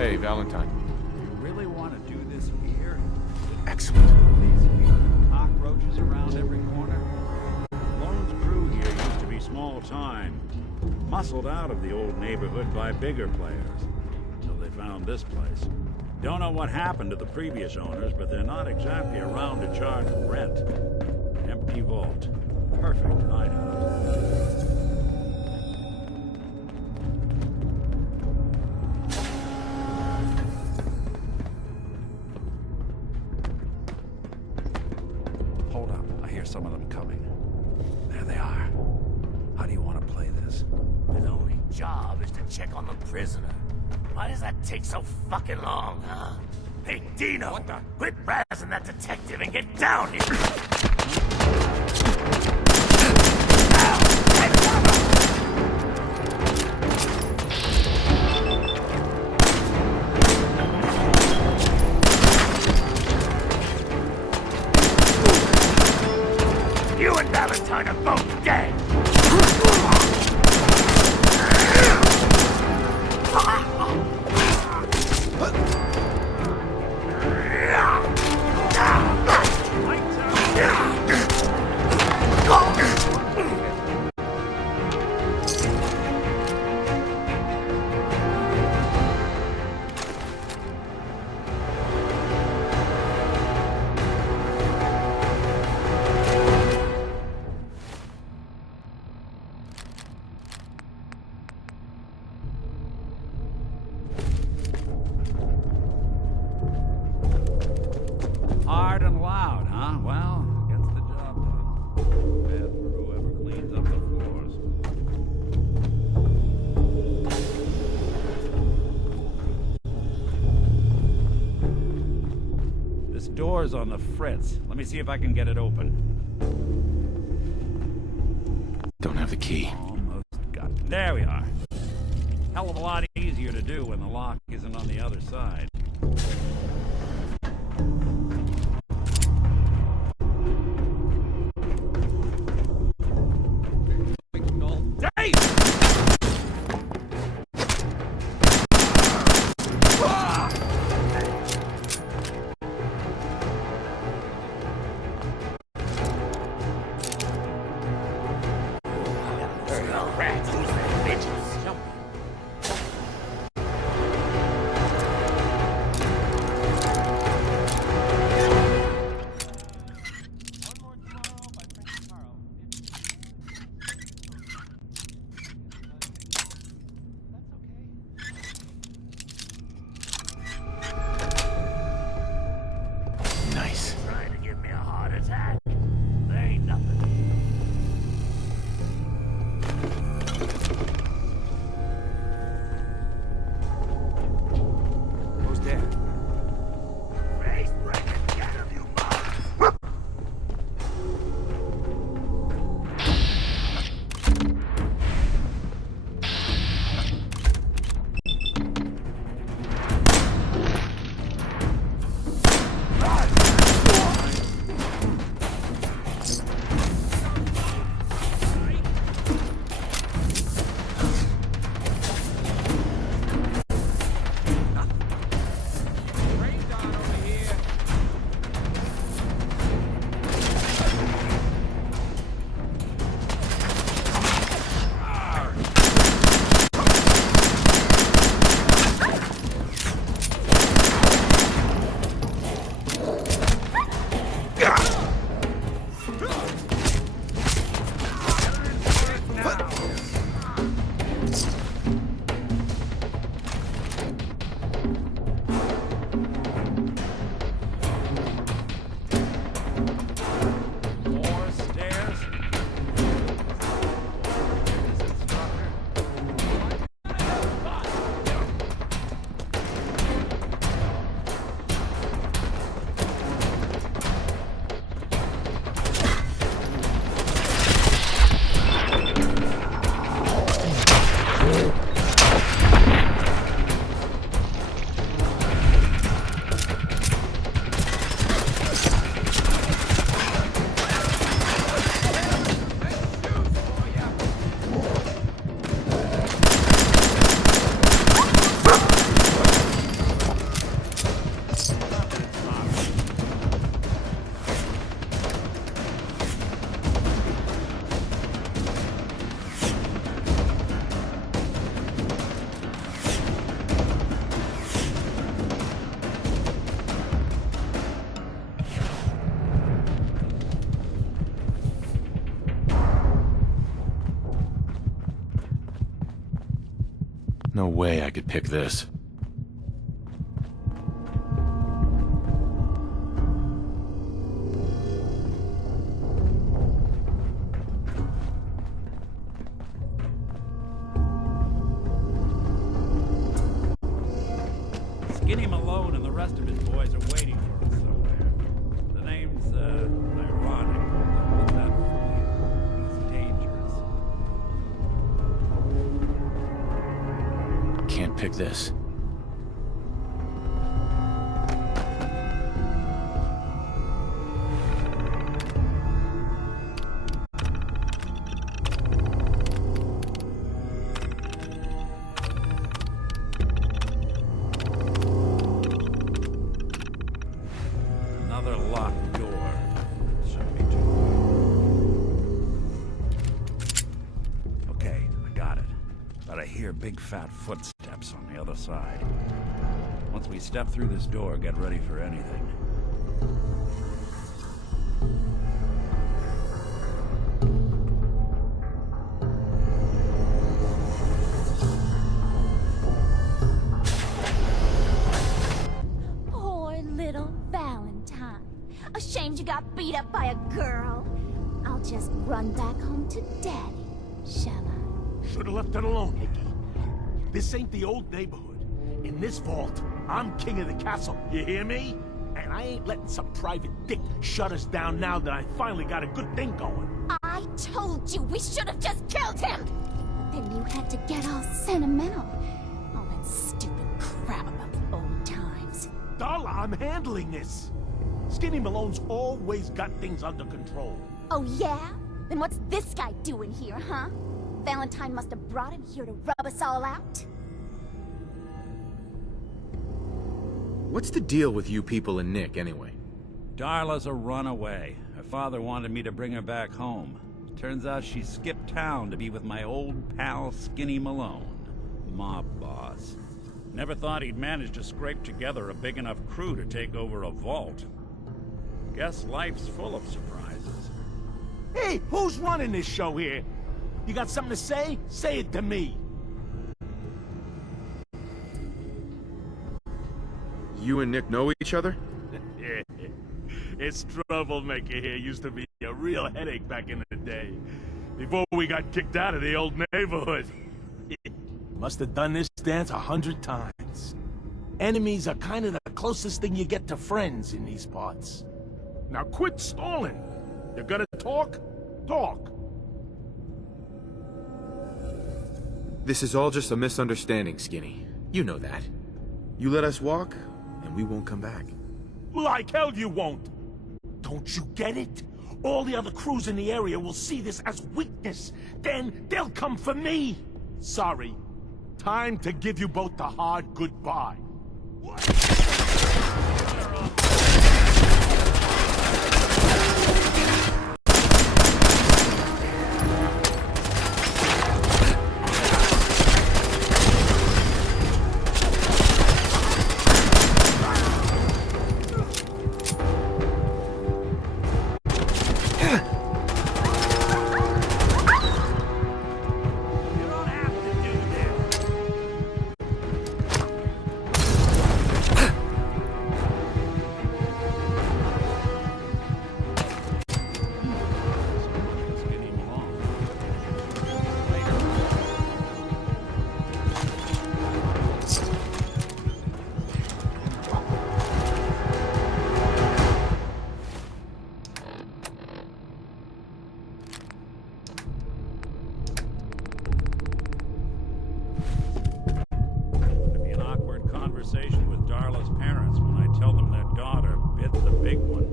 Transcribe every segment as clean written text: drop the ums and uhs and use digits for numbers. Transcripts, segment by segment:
Hey, Valentine. You really want to do this here? Excellent. These cockroaches around every corner? Lone's crew here used to be small time. Muscled out of the old neighborhood by bigger players. Until they found this place. Don't know what happened to the previous owners, but they're not exactly around to charge rent. Empty vault. Perfect hideout. Hold up. I hear some of them coming. There they are. How do you want to play this? His only job is to check on the prisoner. Why does that take so fucking long, huh? Hey, Dino! What the? Quit razzing that detective and get down here! Now, get cover! You and Valentine are both dead! Hard and loud, huh? Well, gets the job done. Bad for whoever cleans up the floors. This door's on the fritz. Let me see if I can get it open. Don't have the key. Almost got it. There we are. Hell of a lot easier to do when the lock isn't on the other side. Dave! Rats, those bitches. Nice. Trying to give me a heart attack? There ain't nothing. Who's dead? Face breaking, get him, you mother! No way I could pick this. Skinny Malone and the rest of his boys are waiting for us somewhere. The name's, ironic. But that fool, he's dangerous. Can't pick this. Another locked door. Shouldn't be too hard. Okay, I got it. But I hear big fat footsteps on the other side. Once we step through this door, get ready for anything. Poor little Valentine. Ashamed you got beat up by a girl. I'll just run back home to Daddy, shall I? Should've left it alone, Hickey. This ain't the old neighborhood. In this vault, I'm king of the castle, you hear me? And I ain't letting some private dick shut us down now that I finally got a good thing going. I told you we should have just killed him! But then you had to get all sentimental. All that stupid crap about the old times. Darla, I'm handling this. Skinny Malone's always got things under control. Oh yeah? Then what's this guy doing here, huh? Valentine must have brought him here to rub us all out? What's the deal with you people and Nick, anyway? Darla's a runaway. Her father wanted me to bring her back home. Turns out she skipped town to be with my old pal Skinny Malone, mob boss. Never thought he'd manage to scrape together a big enough crew to take over a vault. Guess life's full of surprises. Hey, who's running this show here? You got something to say? Say it to me. You and Nick know each other? This troublemaker here used to be a real headache back in the day. Before we got kicked out of the old neighborhood. Must have done this dance 100 times. Enemies are kind of the closest thing you get to friends in these parts. Now quit stalling. You're gonna talk? Talk. This is all just a misunderstanding, Skinny. You know that. You let us walk, and we won't come back. Like hell you won't. Don't you get it? All the other crews in the area will see this as weakness. Then they'll come for me. Sorry. Time to give you both the hard goodbye. Conversation with Darla's parents when I tell them their daughter bit the big one.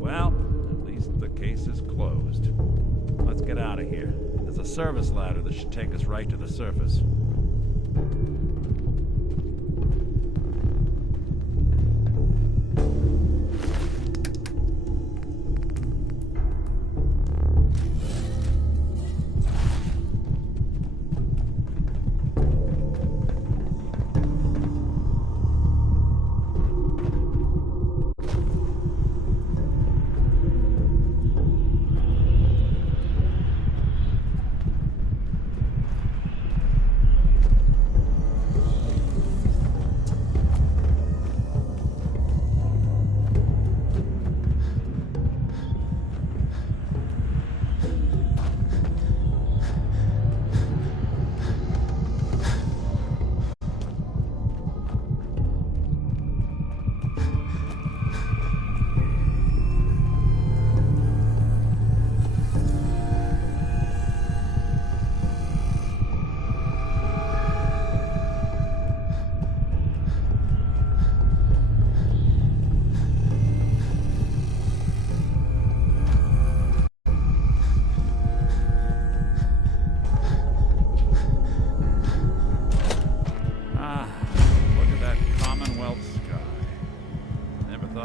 Well, at least the case is closed. Let's get out of here. There's a service ladder that should take us right to the surface.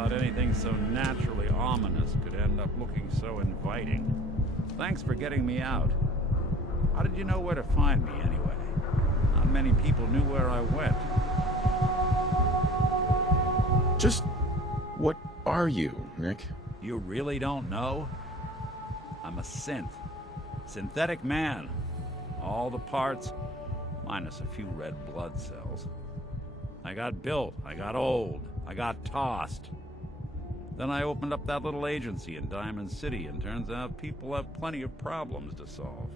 thought anything so naturally ominous could end up looking so inviting. Thanks for getting me out. How did you know where to find me, anyway? Not many people knew where I went. Just what are you, Nick? You really don't know? I'm a synth. Synthetic man. All the parts, minus a few red blood cells. I got built, I got old, I got tossed. Then I opened up that little agency in Diamond City, and turns out people have plenty of problems to solve.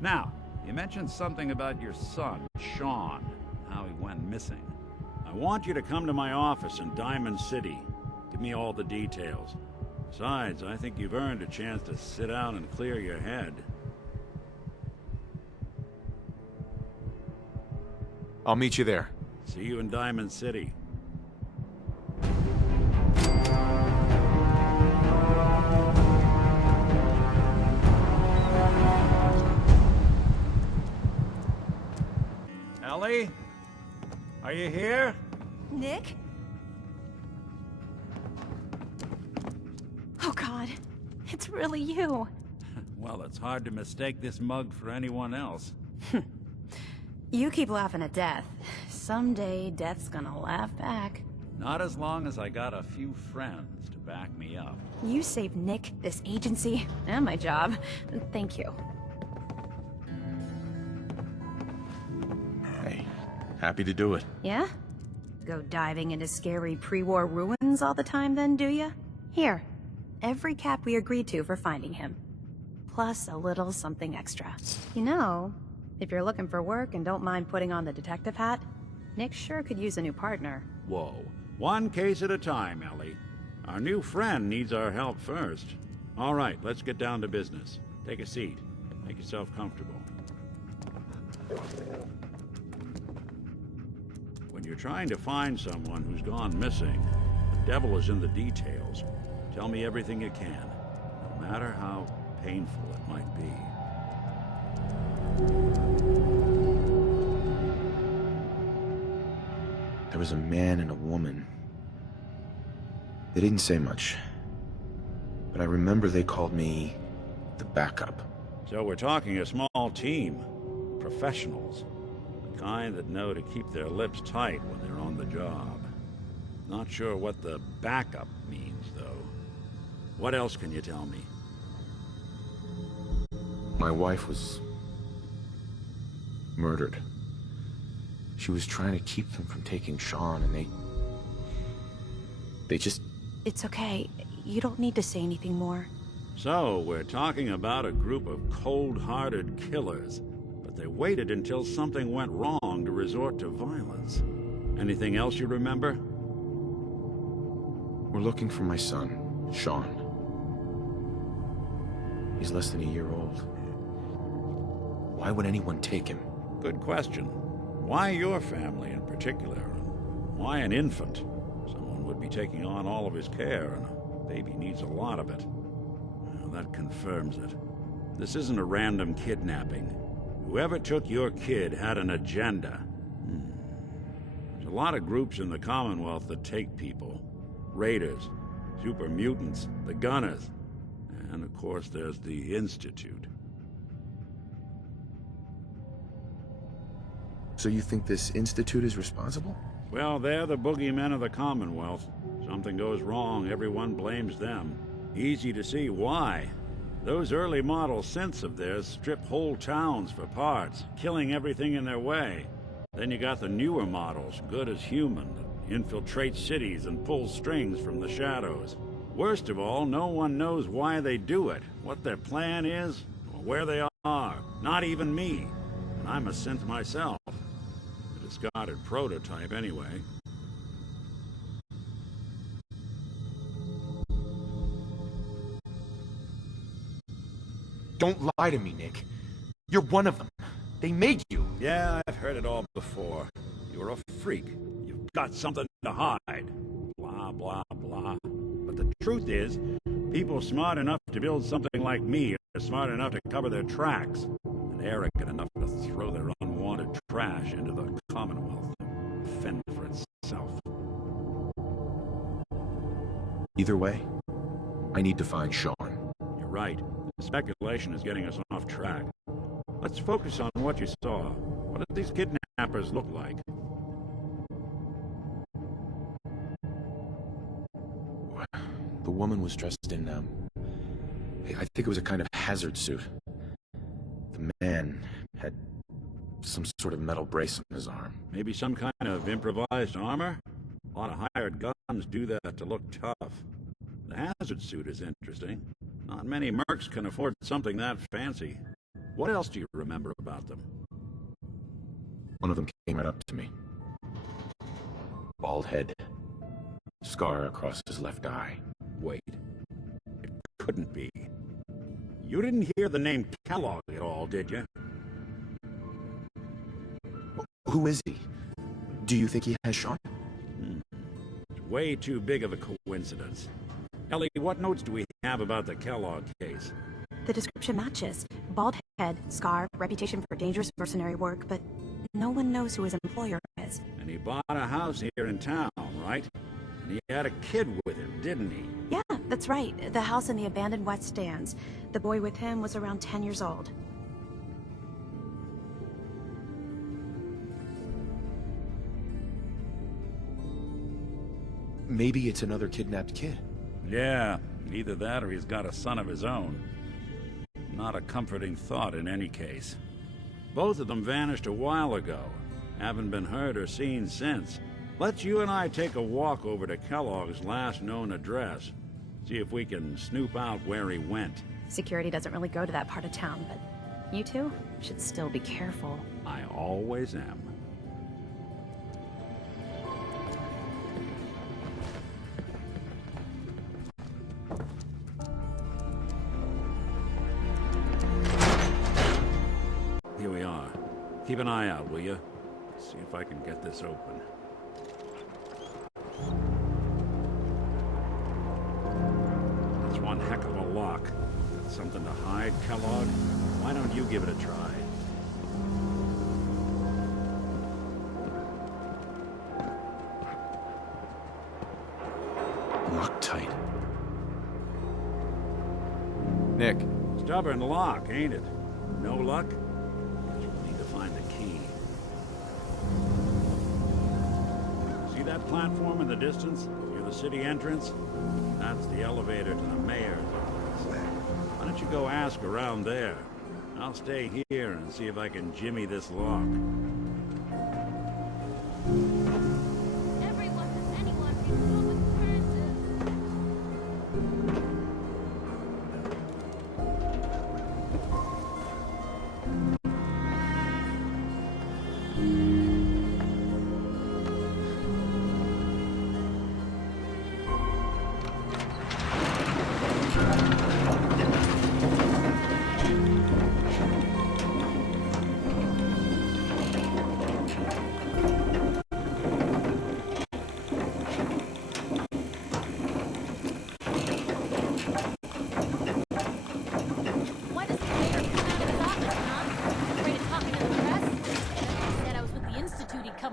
Now, you mentioned something about your son, Sean, how he went missing. I want you to come to my office in Diamond City. Give me all the details. Besides, I think you've earned a chance to sit down and clear your head. I'll meet you there. See you in Diamond City. Ellie? Are you here? Nick? Oh God, it's really you. Well, it's hard to mistake this mug for anyone else. You keep laughing at death. Someday, death's gonna laugh back. Not as long as I got a few friends to back me up. You saved Nick, this agency, and my job. Thank you. Hey, happy to do it. Yeah? Go diving into scary pre-war ruins all the time then, do ya? Here, every cap we agreed to for finding him. Plus a little something extra. You know, if you're looking for work and don't mind putting on the detective hat, Nick sure could use a new partner. Whoa. One case at a time, Ellie. Our new friend needs our help first. All right, let's get down to business. Take a seat. Make yourself comfortable. When you're trying to find someone who's gone missing, the devil is in the details. Tell me everything you can, no matter how painful it might be. There was a man and a woman. They didn't say much, but I remember they called me the backup. So we're talking a small team. Professionals. The kind that know to keep their lips tight when they're on the job. Not sure what the backup means, though. What else can you tell me? My wife was murdered. She was trying to keep them from taking Sean, and they just... It's okay. You don't need to say anything more. So, we're talking about a group of cold-hearted killers, but they waited until something went wrong to resort to violence. Anything else you remember? We're looking for my son, Sean. He's less than a year old. Why would anyone take him? Good question. Why your family in particular? Why an infant? Someone would be taking on all of his care, and a baby needs a lot of it. Well, that confirms it. This isn't a random kidnapping. Whoever took your kid had an agenda. There's a lot of groups in the Commonwealth that take people. Raiders, super mutants, the Gunners, and of course there's the Institute. So you think this Institute is responsible? Well, they're the boogeymen of the Commonwealth. Something goes wrong, everyone blames them. Easy to see why. Those early model synths of theirs strip whole towns for parts, killing everything in their way. Then you got the newer models, good as human, that infiltrate cities and pull strings from the shadows. Worst of all, no one knows why they do it, what their plan is, or where they are. Not even me. And I'm a synth myself. A discarded prototype, anyway. Don't lie to me, Nick. You're one of them. They made you. Yeah, I've heard it all before. You're a freak. You've got something to hide. Blah, blah, blah. But the truth is, people smart enough to build something like me are smart enough to cover their tracks, and arrogant enough to throw their unwanted trash into the Commonwealth to fend for itself. Either way, I need to find Sean. You're right. The speculation is getting us off track. Let's focus on what you saw. What did these kidnappers look like? The woman was dressed in, I think it was a kind of hazard suit. The man had some sort of metal brace on his arm. Maybe some kind of improvised armor? A lot of hired guns do that to look tough. The hazard suit is interesting. Not many mercs can afford something that fancy. What else do you remember about them? One of them came right up to me. Bald head. Scar across his left eye. Wait. It couldn't be. You didn't hear the name Kellogg at all, did you? Who is he? Do you think he has Sean? It's way too big of a coincidence. Ellie, what notes do we have about the Kellogg case? The description matches. Bald head, scar, reputation for dangerous mercenary work, but no one knows who his employer is. And he bought a house here in town, right? And he had a kid with him, didn't he? Yeah, that's right. The house in the abandoned West Stands. The boy with him was around 10 years old. Maybe it's another kidnapped kid. Yeah, either that or he's got a son of his own. Not a comforting thought in any case. Both of them vanished a while ago. Haven't been heard or seen since. Let's you and I take a walk over to Kellogg's last known address. See if we can snoop out where he went. Security doesn't really go to that part of town, but you two should still be careful. I always am. Here we are. Keep an eye out, will you? See if I can get this open. That's one heck of a lock. Something to hide, Kellogg? Why don't you give it a try? Locked tight. Nick. Stubborn lock, ain't it? No luck? Need to find the key. See that platform in the distance? Near the city entrance? That's the elevator to the mayor's office. Why don't you go ask around there? I'll stay here and see if I can jimmy this lock. Everyone has anyone who with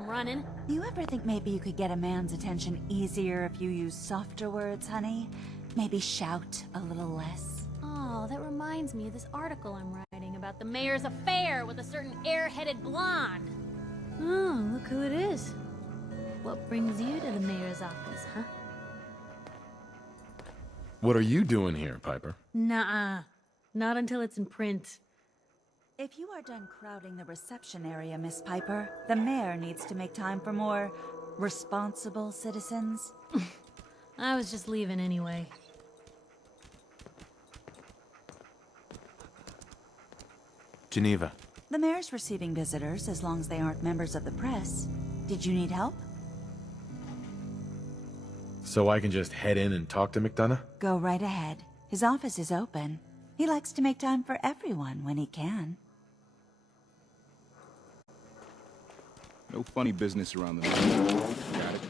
running. Do you ever think maybe you could get a man's attention easier if you use softer words, honey? Maybe shout a little less? Oh, that reminds me of this article I'm writing about the mayor's affair with a certain airheaded blonde. Oh, look who it is. What brings you to the mayor's office, huh? What are you doing here, Piper? Nuh-uh. Not until it's in print. If you are done crowding the reception area, Miss Piper, the mayor needs to make time for more responsible citizens. I was just leaving anyway. Geneva. The mayor's receiving visitors as long as they aren't members of the press. Did you need help? So I can just head in and talk to McDonough? Go right ahead. His office is open. He likes to make time for everyone when he can. No funny business around the Got it.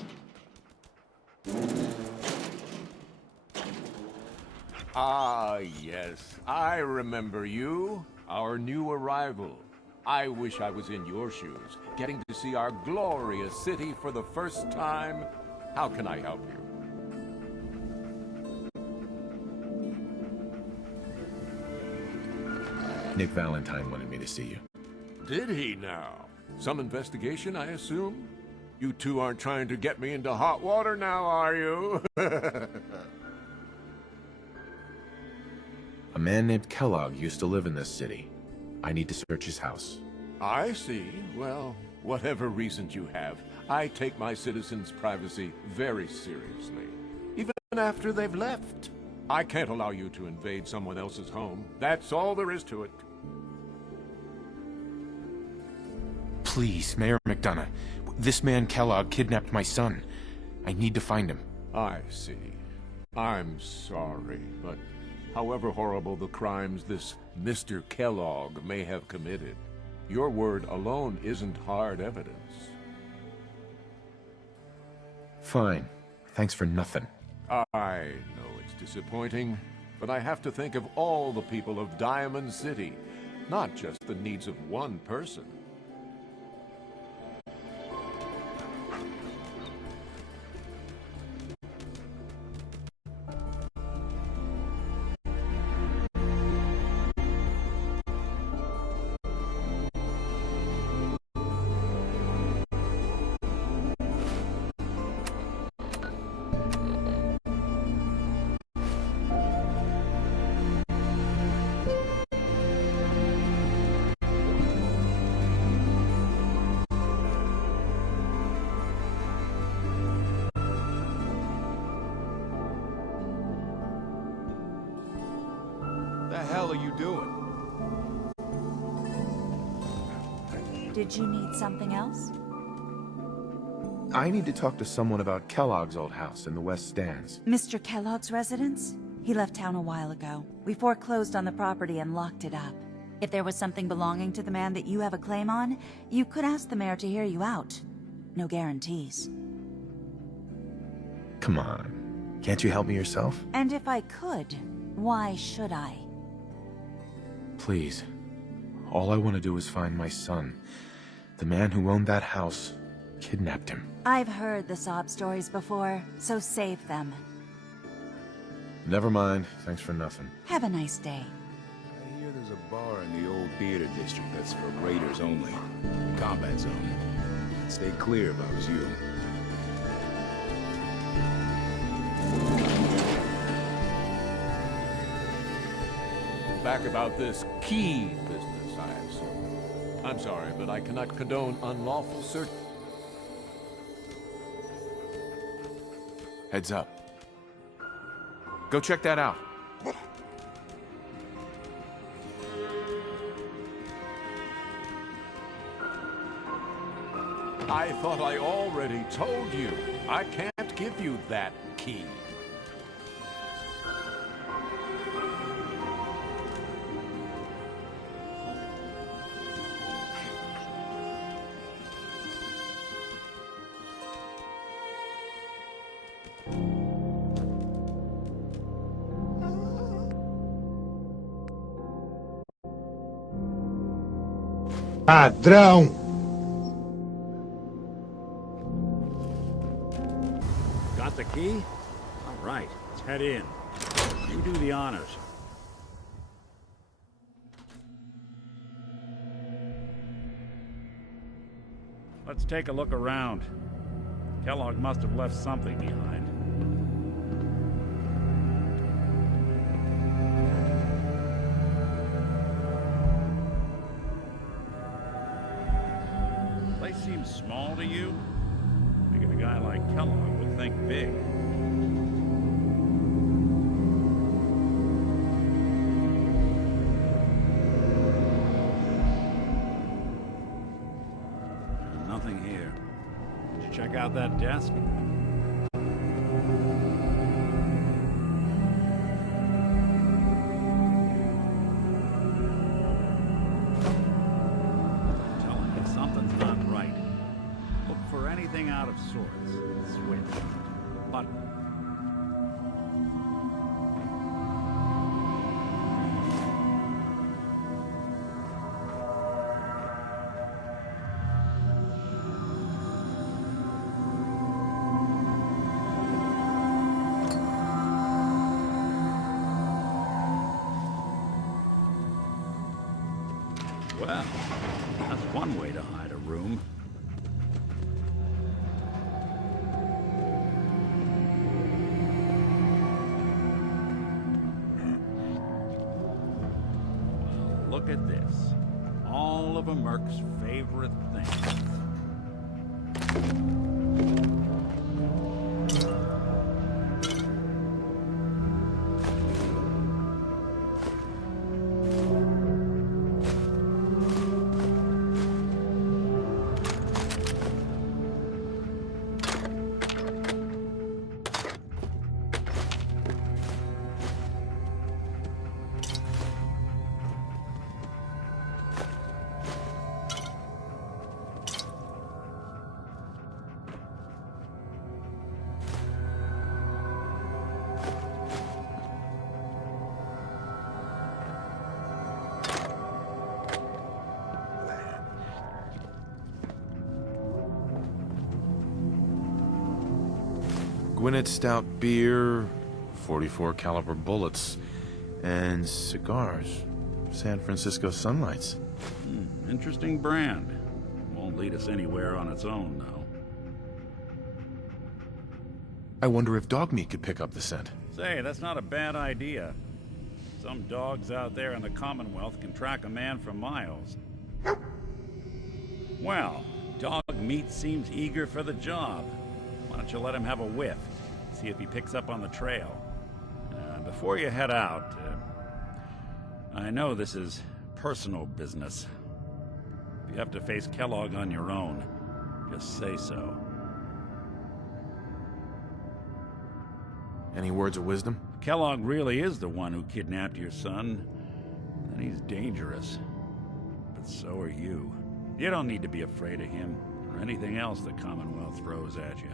Ah, yes. I remember you. Our new arrival. I wish I was in your shoes, getting to see our glorious city for the first time. How can I help you? Nick Valentine wanted me to see you. Did he now? Some investigation, I assume? You two aren't trying to get me into hot water now, are you? A man named Kellogg used to live in this city. I need to search his house. I see. Well, whatever reasons you have, I take my citizens' privacy very seriously. Even after they've left. I can't allow you to invade someone else's home. That's all there is to it. Please, Mayor McDonough. This man Kellogg kidnapped my son. I need to find him. I see. I'm sorry, but however horrible the crimes this Mr. Kellogg may have committed, your word alone isn't hard evidence. Fine. Thanks for nothing. I know it's disappointing, but I have to think of all the people of Diamond City, not just the needs of one person. The hell are you doing? Did you need something else? I need to talk to someone about Kellogg's old house in the West Stands. Mr. Kellogg's residence? He left town a while ago. We foreclosed on the property and locked it up. If there was something belonging to the man that you have a claim on, you could ask the mayor to hear you out. No guarantees. Come on. Can't you help me yourself? And if I could, why should I? Please. All I want to do is find my son. The man who owned that house kidnapped him. I've heard the sob stories before, so save them. Never mind. Thanks for nothing. Have a nice day. I hear there's a bar in the old theater district that's for raiders only. Combat zone. Stay clear if I was you. Back about this key business, I assume. I'm sorry, but I cannot condone unlawful search. Heads up. Go check that out. I thought I already told you. I can't give you that key. Padrão! Got the key? All right, let's head in. You do the honors. Let's take a look around. Kellogg must have left something behind. Place seems small to you? Figured a guy like Kellogg would think big. Nothing here. Did you check out that desk? I'm telling you, something's not right. Look for anything out of sorts. Switch. Button. Well, that's one way to hide a room. Well, look at this. All of a merc's favorite things. Gwinnett stout beer, 44 caliber bullets, and cigars. San Francisco Sunlights. Interesting brand. Won't lead us anywhere on its own, though. I wonder if dog meat could pick up the scent. Say, that's not a bad idea. Some dogs out there in the Commonwealth can track a man for miles. Well, dog meat seems eager for the job. Why don't you let him have a whiff? See if he picks up on the trail. Before you head out, I know this is personal business. If you have to face Kellogg on your own, just say so. Any words of wisdom? Kellogg really is the one who kidnapped your son, and he's dangerous. But so are you. You don't need to be afraid of him, or anything else the Commonwealth throws at you.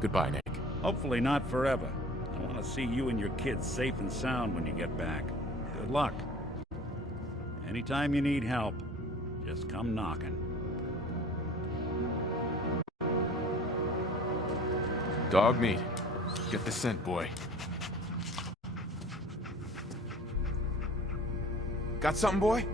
Goodbye, Nick. Hopefully not forever. I want to see you and your kids safe and sound when you get back. Good luck. Anytime you need help, just come knocking. Dog meat. Get the scent, boy. Got something, boy?